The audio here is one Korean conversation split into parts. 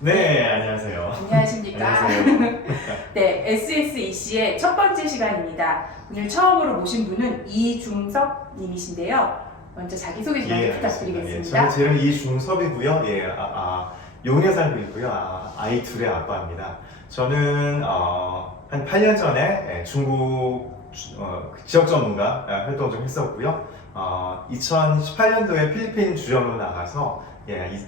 네, 안녕하세요. 안녕하십니까. 안녕하세요. 네, SSEC의 첫 번째 시간입니다. 오늘 처음으로 모신 분은 이중섭 님이신데요. 먼저 자기소개 좀 부탁드리겠습니다. 저는 제 이름 이중섭이고요. 용녀 살고 있고요. 아이 둘의 아빠입니다. 저는 한 8년 전에 중국 지역 전문가 활동 좀 했었고요. 2018년도에 필리핀 주점으로 나가서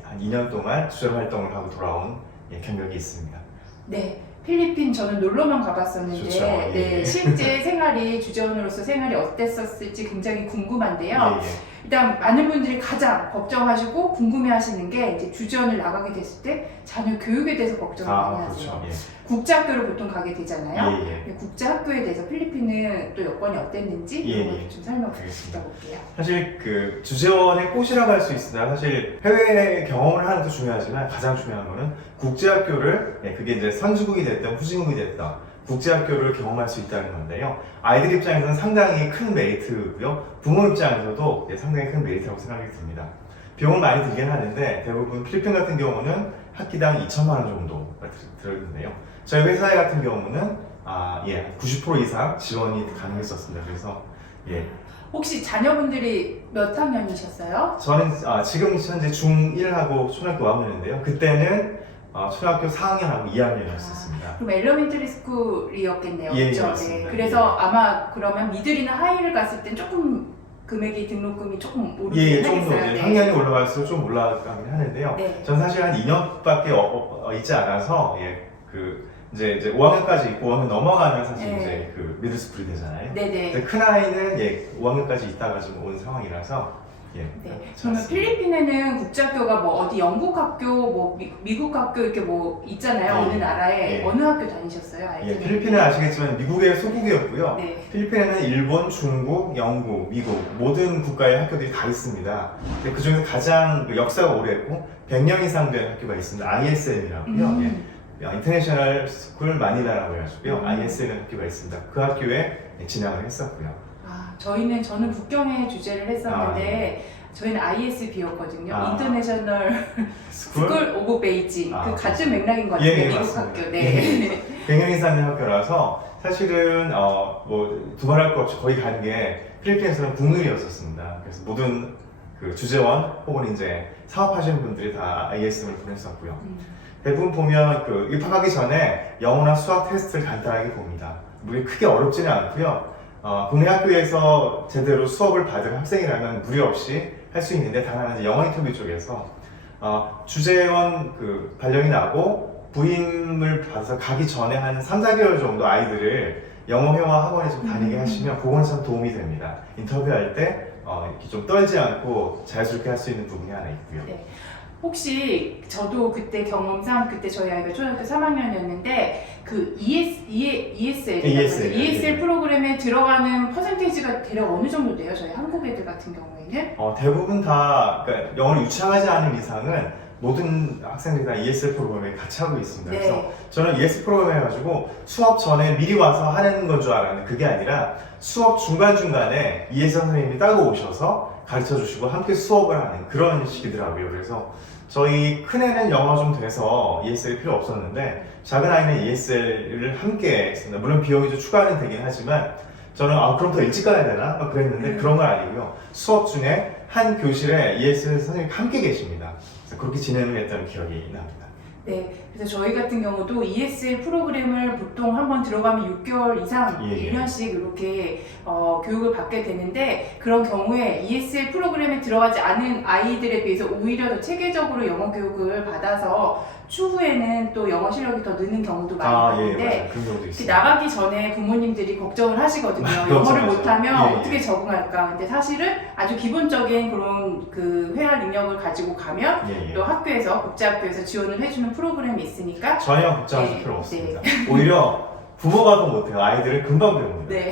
한 2년 동안 주점 활동을 하고 돌아온 경력이 있습니다. 네, 필리핀 저는 놀러만 가봤었는데 좋죠. 네, 실제 생활이 주재원으로서 생활이 어땠었을지 굉장히 궁금한데요. 일단 많은 분들이 가장 걱정하시고 궁금해하시는 게 이제 주재원을 나가게 됐을 때 자녀 교육에 대해서 걱정을 많이 하세요. 그렇죠. 국제학교를 보통 가게 되잖아요. 예. 국제학교에 대해서 필리핀은 또 여건이 어땠는지 이런 것도 좀 설명 알겠습니다. 드려볼게요. 사실 그 주재원의 꽃이라고 할 수 있습니다. 사실 해외 경험을 하는 것도 중요하지만 가장 중요한 거는 국제학교를 그게 이제 선진국이 됐든 후진국이 됐든 국제학교를 경험할 수 있다는 건데요. 아이들 입장에서는 상당히 큰 메리트고요. 부모 입장에서도 상당히 큰 메리트라고 생각이 듭니다. 비용은 많이 들긴 하는데 대부분 필리핀 같은 경우는 학기당 2천만 원 정도가 들었는데요. 저희 회사 같은 경우는 90% 이상 지원이 가능했었습니다. 그래서 혹시 자녀분들이 몇 학년이셨어요? 저는 지금 현재 중1하고 초등학교 5학년인데요. 그때는 초등학교 4학년하고 2학년이었습니다. 그럼 엘러멘터리 스쿨이었겠네요. 예, 그렇죠? 맞습니다. 그래서 아마 그러면 미들이나 하이를 갔을 땐 조금 금액이 등록금이 조금 오르긴 조금 더 하겠어요. 학년이 올라갈수록 좀 올라가긴 하는데요. 네. 전 사실 한 2년밖에 있지 않아서 이제 5학년까지 있고 5학년 넘어가면 사실 네. 이제 그 미들스쿨이 되잖아요. 네네. 큰 아이는 5학년까지 있다가 지금 온 상황이라서 네. 잘 그러면 왔습니다. 필리핀에는 국제학교가 뭐 어디 영국 학교, 뭐 미국 학교 이렇게 뭐 있잖아요. 어느 나라에 어느 학교 다니셨어요? 아이들은? 필리핀은 아시겠지만 미국의 소국이었고요. 네. 필리핀에는 일본, 중국, 영국, 미국 모든 국가의 학교들이 다 있습니다. 근데 그 중에서 가장 역사가 오래고 100년 이상 된 학교가 있습니다. ISM이라고요. 인터내셔널 스쿨 마닐라라고 해가지고요. ISM 학교가 있습니다. 그 학교에 진학을 했었고요. 저는 국경에 주재를 했었는데 저희는 ISB였거든요. 인터내셔널 스쿨 오브 베이징. 그 같은 맥락인 것 같아요. 미국 맞습니다. 학교. 네. 100년 이상 된 학교라서 사실은 뭐 두말할 것 없이 거의 가는 게 필리핀에서는 국룰이었었습니다. 그래서 모든 그 주재원 혹은 이제 사업하시는 분들이 다 ISM을 보냈었고요. 대부분 보면 그 입학하기 전에 영어나 수학 테스트를 간단하게 봅니다. 무리 크게 어렵지는 않고요. 국내 학교에서 제대로 수업을 받은 학생이라면 무리 없이 할 수 있는데 다만 이제 영어 인터뷰 쪽에서 주재원 그 발령이 나고 부임을 받아서 가기 전에 한 3, 4개월 정도 아이들을 영어 회화 학원에 좀 다니게 하시면 그건 참 도움이 됩니다. 인터뷰할 때 이렇게 좀 떨지 않고 자연스럽게 할 수 있는 부분이 하나 있고요. 네. 혹시 저도 그때 경험상 그때 저희 아이가 초등학교 3학년이었는데 그 ESL 프로그램에 들어가는 퍼센테이지가 대략 어느 정도 돼요? 저희 한국 애들 같은 경우에는? 대부분 다 그러니까 영어를 유창하지 않은 이상은 모든 학생들이 다 ESL 프로그램에 같이 하고 있습니다. 네. 그래서 저는 ESL 프로그램 해가지고 수업 전에 미리 와서 하는 건 줄 알았는데 그게 아니라 수업 중간중간에 ESL 선생님이 따로 오셔서 가르쳐 주시고 함께 수업을 하는 그런 식이더라고요. 그래서 저희 큰애는 영어 좀 돼서 ESL이 필요 없었는데 작은 아이는 ESL을 함께 했습니다. 물론 비용이 좀 추가는 되긴 하지만 저는 그럼 더 일찍 가야 되나? 막 그랬는데 그런 건 아니고요. 수업 중에 한 교실에 ESL 선생님이 함께 계십니다. 그래서 그렇게 진행을 했던 기억이 납니다. 네, 그래서 저희 같은 경우도 ESL 프로그램을 보통 한번 들어가면 6개월 이상, 1년씩 이렇게 교육을 받게 되는데 그런 경우에 ESL 프로그램에 들어가지 않은 아이들에 비해서 오히려 더 체계적으로 영어 교육을 받아서 추후에는 또 영어 실력이 더 느는 경우도 많이 있는데 그런 경우도 있어요. 나가기 전에 부모님들이 걱정을 하시거든요. 영어를 못하면 어떻게 적응할까. 근데 사실은 아주 기본적인 그런 그 회화 능력을 가지고 가면 또 학교에서 국제학교에서 지원을 해주는 프로그램이 있으니까 전혀 걱정하실 필요 없습니다. 오히려 부모가 더 못해요. 아이들을 금방 배웁니다. 네.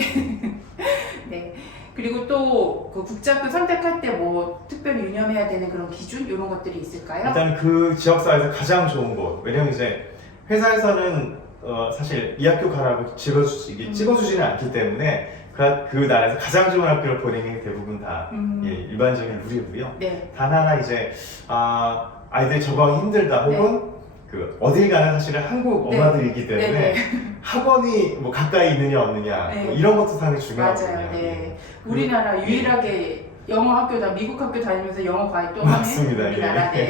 네. 그리고 또 그 국제학교 선택할 때 뭐 특별히 유념해야 되는 그런 기준 이런 것들이 있을까요? 일단 그 지역사회에서 가장 좋은 곳. 왜냐면 이제 회사에서는 사실 이 학교 가라고 찍어주지는 않기 때문에 그 나라에서 가장 좋은 학교를 보내는 게 대부분 다 예, 일반적인 룰이고요. 네. 단 하나 이제 아이들 적응이 힘들다 혹은 그 어딜 가나 사실은 한국 네. 엄마들이기 때문에 네. 학원이 뭐 가까이 있느냐 없느냐 네. 뭐 이런 것도 상당히 중요하거든요. 맞아요. 네. 예. 우리나라 예. 유일하게 영어 학교다 미국 학교 다니면서 영어 과외 또 하는 맞습니다. 우리나라. 예.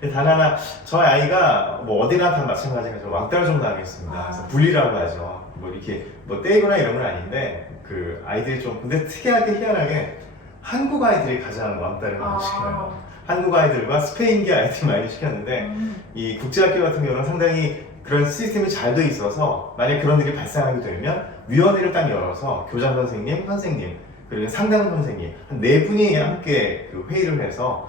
네. 단 하나 저희 아이가 뭐 어디 가나 다 마찬가지가 좀 왕따를 좀 당했습니다. 그래서 분리라고 하죠. 뭐 이렇게 뭐 떼거나 이런 건 아닌데 그 아이들이 좀 근데 특이하게 희한하게 한국 아이들이 가장 왕따를 많이 시켜요. 한국 아이들과 스페인계 아이들 많이 시켰는데 이 국제학교 같은 경우는 상당히 그런 시스템이 잘 돼 있어서 만약 그런 일이 발생하게 되면 위원회를 딱 열어서 교장 선생님, 선생님 그리고 상담 선생님 한 4분이 함께 그 회의를 해서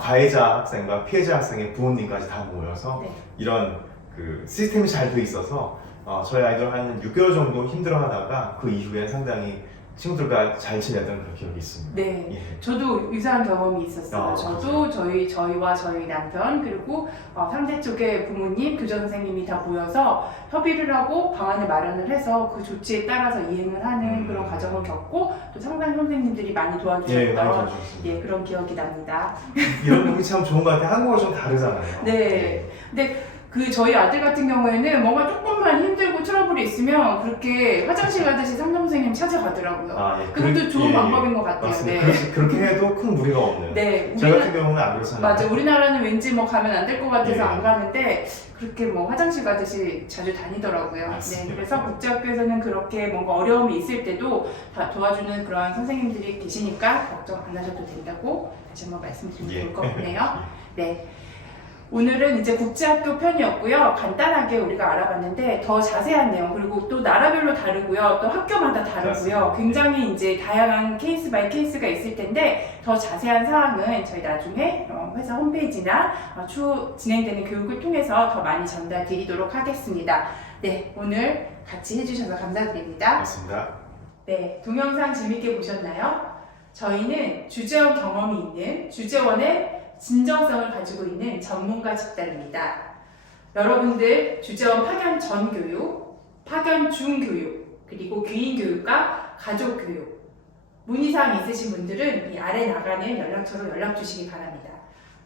가해자 학생과 피해자 학생의 부모님까지 다 모여서 네. 이런 그 시스템이 잘 돼 있어서 저희 아이들 한 6개월 정도 힘들어하다가 그 이후에 상당히 친구들과 잘 지냈던 그런 기억이 있습니다. 네. 예. 저도 유사한 경험이 있었어요. 저도 저희와 저희 남편 그리고 상대 쪽의 부모님, 교장 선생님이 다 모여서 협의를 하고 방안을 마련을 해서 그 조치에 따라서 이행을 하는 그런 과정을 겪고 또 상담 선생님들이 많이 예, 많이 도와주셨던 도와주셨습니다. 예, 그런 기억이 납니다. 이런 경우 참 좋은 것 같아요. 한국어 좀 다르잖아요. 네. 근데 그 저희 아들 같은 경우에는 뭔가 조금만 힘들고 트러블이 있으면 그렇게 화장실 가듯이 상담 선생님 찾아가더라고요. 예. 그것도 좋은 예, 방법인 것 같아요. 맞습니다. 네. 그렇게 해도 큰 무리가 없는. 네. 저 같은 경우는 안 그렇잖아요. 맞아. 우리나라는 왠지 뭐 가면 안 될 것 같아서 예. 안 가는데 그렇게 뭐 화장실 가듯이 자주 다니더라고요. 맞습니다. 네. 그래서 국제학교에서는 그렇게 뭔가 어려움이 있을 때도 다 도와주는 그런 선생님들이 계시니까 걱정 안 하셔도 된다고 다시 한번 말씀드리면 예. 좋을 것 같네요. 네. 오늘은 이제 국제학교 편이었고요. 간단하게 우리가 알아봤는데 더 자세한 내용 그리고 또 나라별로 다르고요. 또 학교마다 다르고요. 맞습니다. 굉장히 이제 다양한 케이스 바이 케이스가 있을 텐데 더 자세한 사항은 저희 나중에 회사 홈페이지나 추후 진행되는 교육을 통해서 더 많이 전달 드리도록 하겠습니다. 네, 오늘 같이 해주셔서 감사드립니다. 맞습니다. 네, 동영상 재밌게 보셨나요? 저희는 주재원 경험이 있는 주재원의 진정성을 가지고 있는 전문가 집단입니다. 여러분들 주재원 파견 전 교육, 파견 중 교육, 그리고 귀인 교육과 가족 교육 문의사항 있으신 분들은 이 아래 나가는 연락처로 연락 주시기 바랍니다.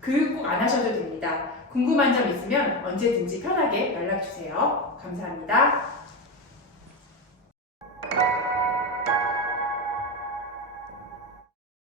교육 꼭 안 하셔도 됩니다. 궁금한 점 있으면 언제든지 편하게 연락 주세요. 감사합니다.